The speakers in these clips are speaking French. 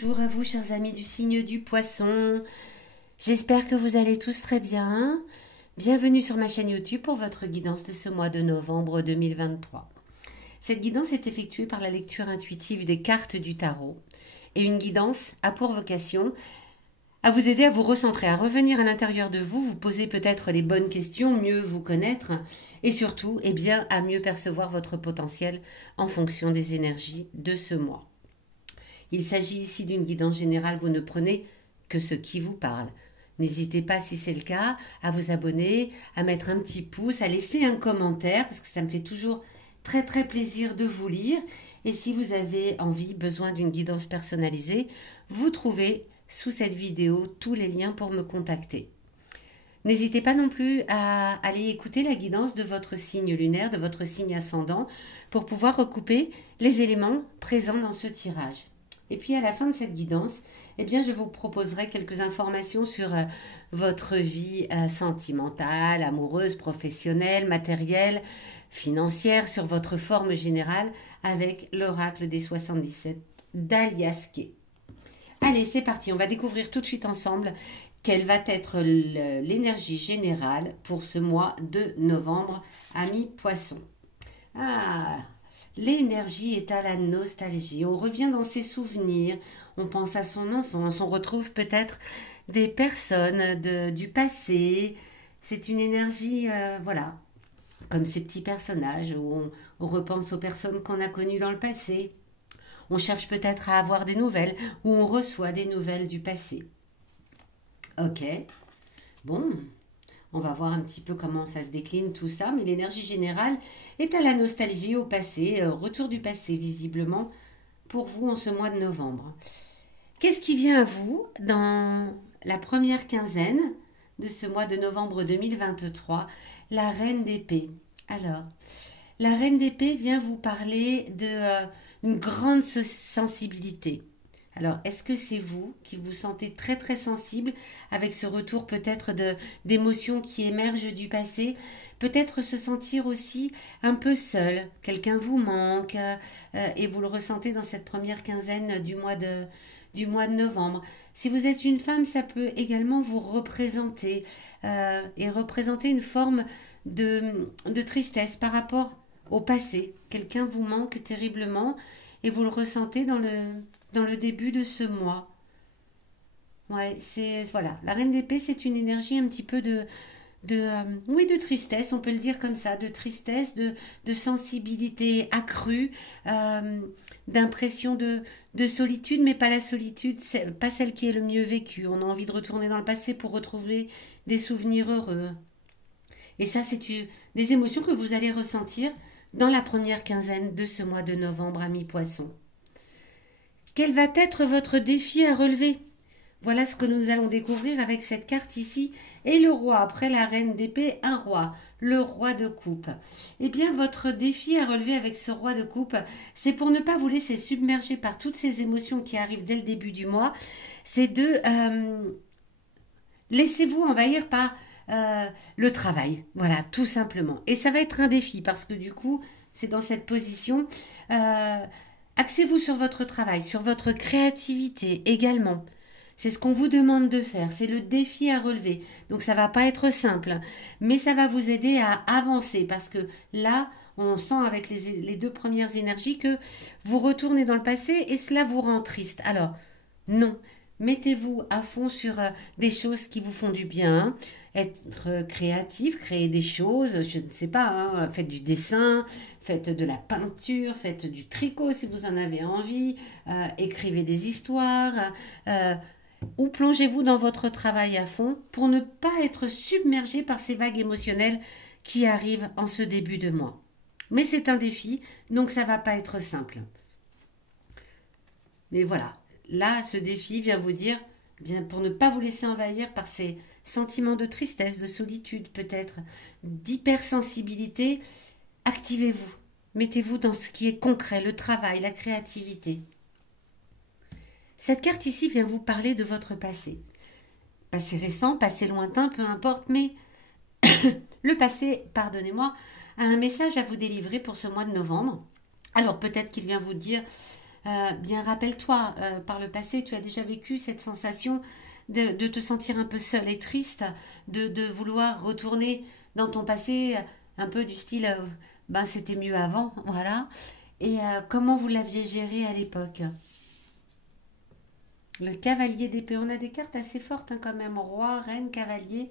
bonjour à vous chers amis du signe du poisson. J'espère que vous allez tous très bien. Bienvenue sur ma chaîne YouTube pour votre guidance de ce mois de novembre 2023. Cette guidance est effectuée par la lecture intuitive des cartes du tarot et une guidance a pour vocation à vous aider à vous recentrer, à revenir à l'intérieur de vous, vous poser peut-être les bonnes questions, mieux vous connaître et surtout à mieux percevoir votre potentiel en fonction des énergies de ce mois. Il s'agit ici d'une guidance générale, vous ne prenez que ce qui vous parle. N'hésitez pas, si c'est le cas, à vous abonner, à mettre un petit pouce, à laisser un commentaire, parce que ça me fait toujours très plaisir de vous lire. Et si vous avez envie, besoin d'une guidance personnalisée, vous trouvez sous cette vidéo tous les liens pour me contacter. N'hésitez pas non plus à aller écouter la guidance de votre signe lunaire, de votre signe ascendant, pour pouvoir recouper les éléments présents dans ce tirage. Et puis à la fin de cette guidance, je vous proposerai quelques informations sur votre vie sentimentale, amoureuse, professionnelle, matérielle, financière, sur votre forme générale avec l'oracle des 77 d'Alias Kay. Allez, c'est parti, on va découvrir tout de suite ensemble quelle va être l'énergie générale pour ce mois de novembre, amis poissons. L'énergie est à la nostalgie, on revient dans ses souvenirs, on pense à son enfance, on retrouve peut-être des personnes du passé. C'est une énergie, comme ces petits personnages où on repense aux personnes qu'on a connues dans le passé. On cherche peut-être à avoir des nouvelles ou on reçoit des nouvelles du passé. Ok, bon. On va voir un petit peu comment ça se décline tout ça, mais l'énergie générale est à la nostalgie, au passé, retour du passé visiblement pour vous en ce mois de novembre. Qu'est-ce qui vient à vous dans la première quinzaine de ce mois de novembre 2023? La reine d'épée. Alors, la reine d'épée vient vous parler d'une grande sensibilité. Alors, est-ce que c'est vous qui vous sentez très sensible avec ce retour peut-être d'émotions qui émergent du passé? Peut-être se sentir aussi un peu seul, quelqu'un vous manque et vous le ressentez dans cette première quinzaine du mois de novembre. Si vous êtes une femme, ça peut également vous représenter et représenter une forme de tristesse par rapport au passé. Quelqu'un vous manque terriblement et vous le ressentez dans le début de ce mois. Ouais, voilà. La reine d'épée, c'est une énergie un petit peu de tristesse, on peut le dire comme ça, de tristesse, de sensibilité accrue, d'impression de solitude, mais pas la solitude, pas celle qui est le mieux vécue. On a envie de retourner dans le passé pour retrouver des souvenirs heureux. Et ça, c'est des émotions que vous allez ressentir dans la première quinzaine de ce mois de novembre, amis poissons. Quel va être votre défi à relever? Voilà ce que nous allons découvrir avec cette carte ici. Et le roi, après la reine d'épée, un roi, le roi de coupe. Eh bien, votre défi à relever avec ce roi de coupe, c'est pour ne pas vous laisser submerger par toutes ces émotions qui arrivent dès le début du mois. C'est de laissez-vous envahir par le travail. Voilà, tout simplement. Et ça va être un défi parce que du coup, c'est dans cette position... axez-vous sur votre travail, sur votre créativité également. C'est ce qu'on vous demande de faire, c'est le défi à relever. Donc ça va pas être simple, mais ça va vous aider à avancer parce que là, on sent avec les deux premières énergies que vous retournez dans le passé et cela vous rend triste. Alors, non, mettez-vous à fond sur des choses qui vous font du bien, être créatif, créer des choses, je ne sais pas, faites du dessin, faites de la peinture, faites du tricot si vous en avez envie, écrivez des histoires, ou plongez-vous dans votre travail à fond pour ne pas être submergé par ces vagues émotionnelles qui arrivent en ce début de mois. Mais c'est un défi, donc ça ne va pas être simple. Mais voilà, là, ce défi vient vous dire, bien pour ne pas vous laisser envahir par ces sentiments de tristesse, de solitude peut-être, d'hypersensibilité, activez-vous. Mettez-vous dans ce qui est concret, le travail, la créativité. Cette carte ici vient vous parler de votre passé. Passé récent, passé lointain, peu importe, mais le passé, pardonnez-moi, a un message à vous délivrer pour ce mois de novembre. Alors peut-être qu'il vient vous dire bien rappelle-toi, par le passé, tu as déjà vécu cette sensation de te sentir un peu seul et triste, de vouloir retourner dans ton passé, un peu du style, ben c'était mieux avant, voilà. Et comment vous l'aviez géré à l'époque? Le cavalier d'épée, on a des cartes assez fortes hein, quand même, roi, reine, cavalier.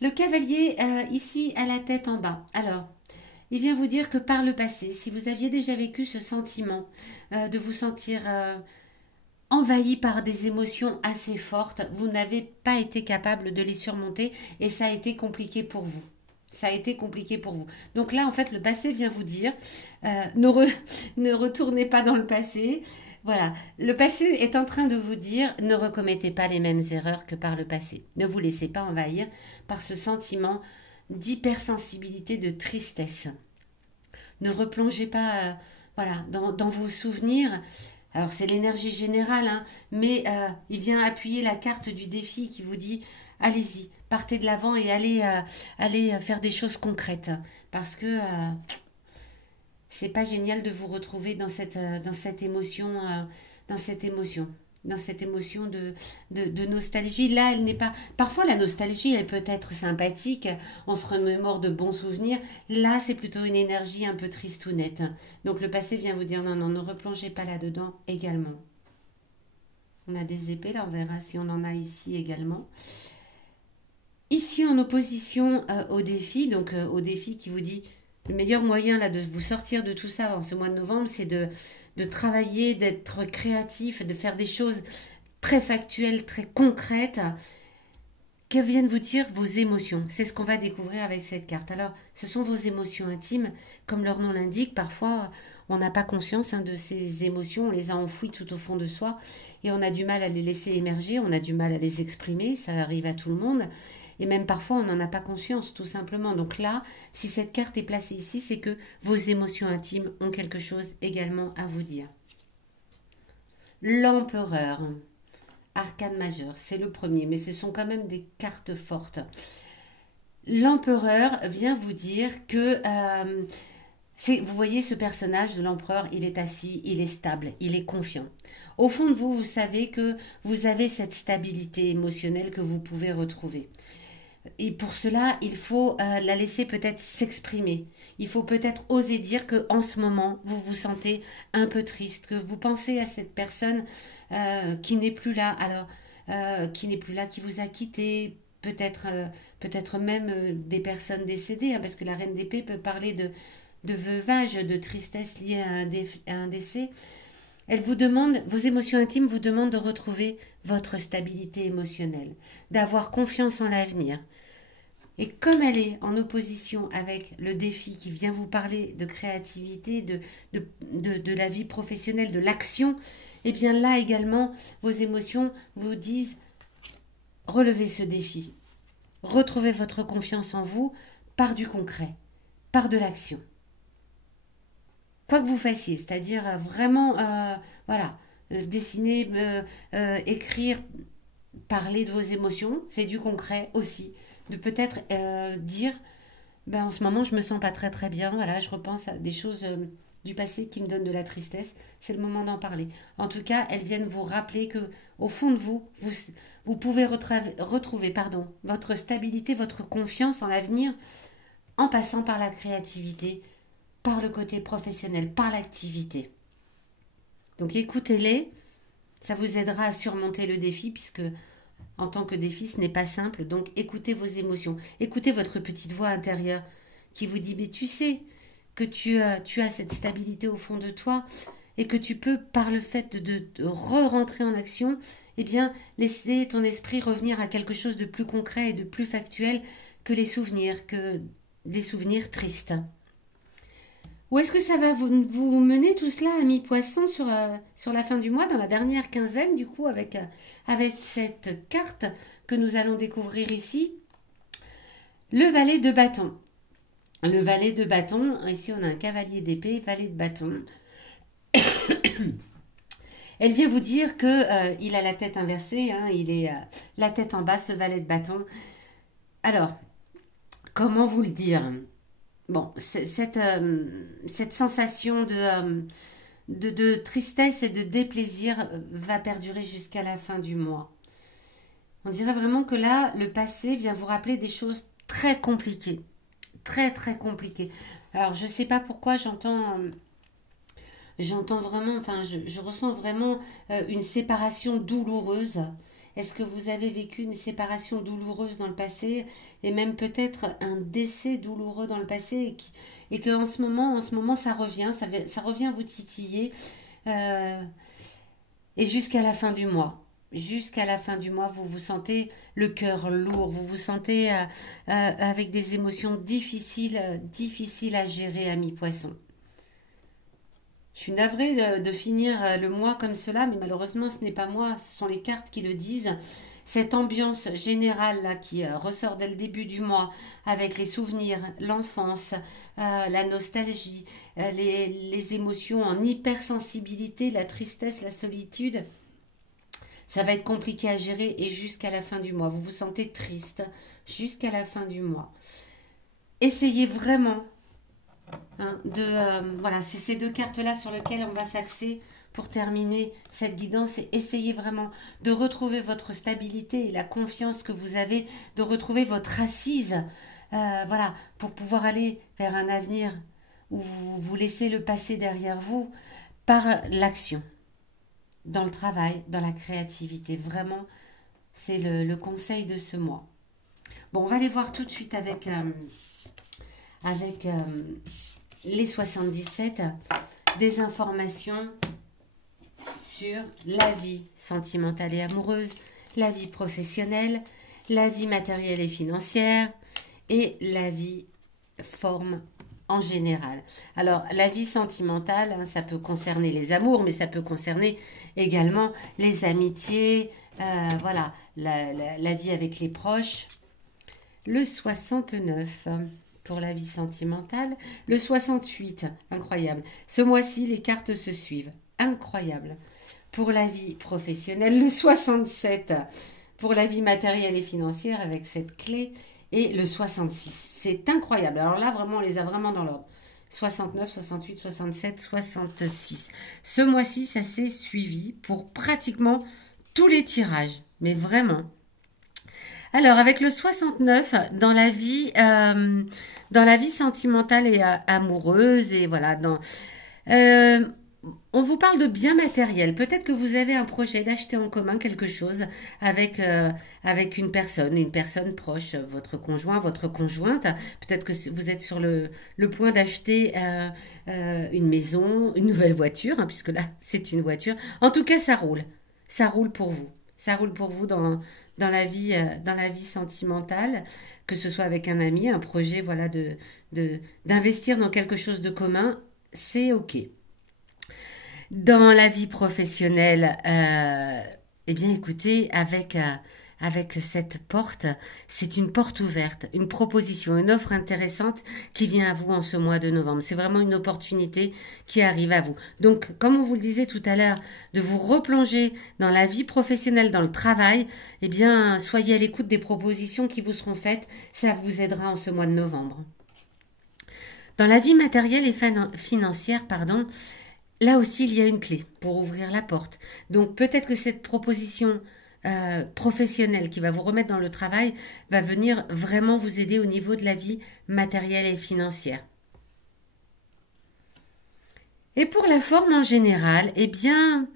Le cavalier, ici, à la tête en bas. Alors, il vient vous dire que par le passé, si vous aviez déjà vécu ce sentiment de vous sentir envahi par des émotions assez fortes, vous n'avez pas été capable de les surmonter et ça a été compliqué pour vous. Ça a été compliqué pour vous. Donc là, en fait, le passé vient vous dire, ne retournez pas dans le passé. Voilà, le passé est en train de vous dire, ne recommettez pas les mêmes erreurs que par le passé. Ne vous laissez pas envahir par ce sentiment d'hypersensibilité, de tristesse. Ne replongez pas voilà, dans vos souvenirs. Alors c'est l'énergie générale, hein, mais il vient appuyer la carte du défi qui vous dit allez-y, partez de l'avant et allez faire des choses concrètes. Parce que c'est pas génial de vous retrouver dans cette émotion, dans cette émotion. Dans cette émotion de nostalgie. Là, elle n'est pas... Parfois, la nostalgie, elle peut être sympathique. On se remémore de bons souvenirs. Là, c'est plutôt une énergie un peu tristounette. Donc, le passé vient vous dire non, non, ne replongez pas là-dedans également. On a des épées, là, on verra si on en a ici également. Ici, en opposition au défi, donc au défi qui vous dit le meilleur moyen là de vous sortir de tout ça en ce mois de novembre, c'est de travailler, d'être créatif, de faire des choses très factuelles, très concrètes, que viennent vous dire vos émotions. C'est ce qu'on va découvrir avec cette carte. Alors, ce sont vos émotions intimes, comme leur nom l'indique. Parfois, on n'a pas conscience hein, de ces émotions, on les a enfouies tout au fond de soi et on a du mal à les laisser émerger, on a du mal à les exprimer, ça arrive à tout le monde. Et même parfois, on n'en a pas conscience, tout simplement. Donc là, si cette carte est placée ici, c'est que vos émotions intimes ont quelque chose également à vous dire. L'empereur, arcane majeur, c'est le premier, mais ce sont quand même des cartes fortes. L'empereur vient vous dire que... vous voyez ce personnage de l'empereur, il est assis, il est stable, il est confiant. Au fond de vous, vous savez que vous avez cette stabilité émotionnelle que vous pouvez retrouver. Et pour cela, il faut la laisser peut-être s'exprimer. Il faut peut-être oser dire que en ce moment, vous vous sentez un peu triste, que vous pensez à cette personne qui n'est plus là, alors qui n'est plus là, qui vous a quitté, peut-être même des personnes décédées, hein, parce que la reine d'épée peut parler de veuvage, de tristesse liée à un décès. Elle vous demande, vos émotions intimes vous demandent de retrouver votre stabilité émotionnelle, d'avoir confiance en l'avenir. Et comme elle est en opposition avec le défi qui vient vous parler de créativité, de la vie professionnelle, de l'action, eh bien là également, vos émotions vous disent relevez ce défi, retrouvez votre confiance en vous par du concret, par de l'action. Quoi que vous fassiez, c'est-à-dire vraiment, voilà, dessiner, écrire, parler de vos émotions, c'est du concret aussi. De peut-être dire, ben, en ce moment je me sens pas très très bien, voilà, je repense à des choses du passé qui me donnent de la tristesse, c'est le moment d'en parler. En tout cas, elles viennent vous rappeler que au fond de vous pouvez retrouver votre stabilité, votre confiance en l'avenir en passant par la créativité, par le côté professionnel, par l'activité. Donc écoutez-les, ça vous aidera à surmonter le défi puisque en tant que défi, ce n'est pas simple. Donc écoutez vos émotions, écoutez votre petite voix intérieure qui vous dit mais tu sais que tu as cette stabilité au fond de toi et que tu peux, par le fait de re-rentrer en action, eh bien laisser ton esprit revenir à quelque chose de plus concret et de plus factuel que des souvenirs tristes. Où est-ce que ça va vous mener tout cela, amis poissons, sur la fin du mois, dans la dernière quinzaine, du coup, avec cette carte que nous allons découvrir ici, le valet de bâton. Le valet de bâton, ici on a un cavalier d'épée, valet de bâton. Elle vient vous dire que il a la tête inversée, hein, il est la tête en bas, ce valet de bâton. Alors, comment vous le dire ? Bon, cette sensation de tristesse et de déplaisir va perdurer jusqu'à la fin du mois. On dirait vraiment que là, le passé vient vous rappeler des choses très compliquées. Très, très compliquées. Alors, je ne sais pas pourquoi j'entends vraiment, enfin, je ressens vraiment une séparation douloureuse. Est-ce que vous avez vécu une séparation douloureuse dans le passé et même peut-être un décès douloureux dans le passé et que en ce moment, ça revient, ça revient vous titiller euh, et jusqu'à la fin du mois. Jusqu'à la fin du mois, vous vous sentez le cœur lourd, vous vous sentez avec des émotions difficiles à gérer à mi-poisson. Je suis navrée de finir le mois comme cela, mais malheureusement, ce n'est pas moi, ce sont les cartes qui le disent. Cette ambiance générale là qui ressort dès le début du mois, avec les souvenirs, l'enfance, la nostalgie, les émotions en hypersensibilité, la tristesse, la solitude, ça va être compliqué à gérer et jusqu'à la fin du mois. Vous vous sentez triste jusqu'à la fin du mois. Essayez vraiment. Hein, voilà, c'est ces deux cartes-là sur lesquelles on va s'axer pour terminer cette guidance et essayer vraiment de retrouver votre stabilité et la confiance que vous avez, de retrouver votre assise, voilà, pour pouvoir aller vers un avenir où vous laissez le passé derrière vous par l'action, dans le travail, dans la créativité. Vraiment, c'est le conseil de ce mois. Bon, on va aller voir tout de suite avec les 77, des informations sur la vie sentimentale et amoureuse, la vie professionnelle, la vie matérielle et financière et la vie forme en général. Alors, la vie sentimentale, hein, ça peut concerner les amours, mais ça peut concerner également les amitiés, voilà, la vie avec les proches. Le 69 pour la vie sentimentale. Le 68, incroyable. Ce mois-ci, les cartes se suivent. Incroyable. Pour la vie professionnelle. Le 67 pour la vie matérielle et financière avec cette clé. Et le 66. C'est incroyable. Alors là, vraiment, on les a vraiment dans l'ordre. 69, 68, 67, 66. Ce mois-ci, ça s'est suivi pour pratiquement tous les tirages. Mais vraiment. Alors, avec le 69, dans la vie sentimentale et amoureuse, et voilà, on vous parle de biens matériels. Peut-être que vous avez un projet d'acheter en commun quelque chose avec une personne proche, votre conjoint, votre conjointe. Peut-être que vous êtes sur le point d'acheter une maison, une nouvelle voiture, hein, puisque là, c'est une voiture. En tout cas, ça roule. Ça roule pour vous. Ça roule pour vous dans la vie sentimentale, que ce soit avec un ami, un projet, voilà, d'investir dans quelque chose de commun, c'est ok. Dans la vie professionnelle, eh bien écoutez, avec cette porte, c'est une porte ouverte, une proposition, une offre intéressante qui vient à vous en ce mois de novembre. C'est vraiment une opportunité qui arrive à vous. Donc, comme on vous le disait tout à l'heure, de vous replonger dans la vie professionnelle, dans le travail, eh bien, soyez à l'écoute des propositions qui vous seront faites. Ça vous aidera en ce mois de novembre. Dans la vie matérielle et financière, pardon, là aussi, il y a une clé pour ouvrir la porte. Donc, peut-être que cette proposition professionnelle qui va vous remettre dans le travail va venir vraiment vous aider au niveau de la vie matérielle et financière. Et pour la forme en général, eh bien,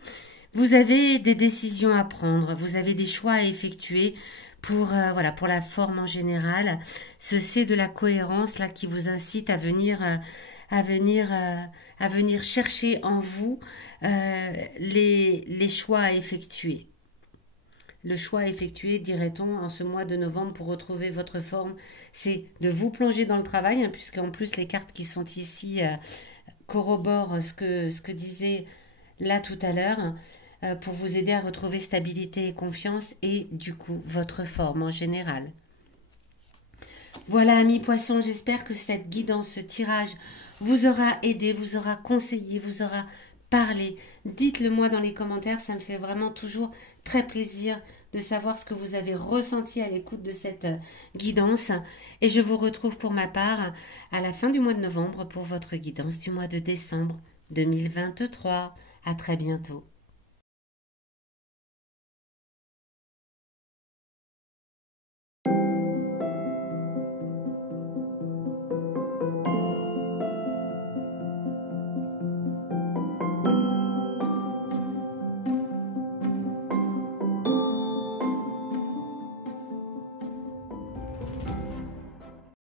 vous avez des décisions à prendre, vous avez des choix à effectuer pour voilà, pour la forme en général. C'est de la cohérence là qui vous incite à venir chercher en vous les choix à effectuer. Le choix à effectuer, dirait-on, en ce mois de novembre pour retrouver votre forme, c'est de vous plonger dans le travail, hein, puisqu'en plus les cartes qui sont ici corroborent ce que disait là tout à l'heure, pour vous aider à retrouver stabilité et confiance et du coup votre forme en général. Voilà, amis poissons, j'espère que cette guidance, ce tirage vous aura aidé, vous aura conseillé, vous aura parlé. Dites-le moi dans les commentaires, ça me fait vraiment toujours très plaisir de savoir ce que vous avez ressenti à l'écoute de cette guidance. Et je vous retrouve pour ma part à la fin du mois de novembre pour votre guidance du mois de décembre 2023. À très bientôt.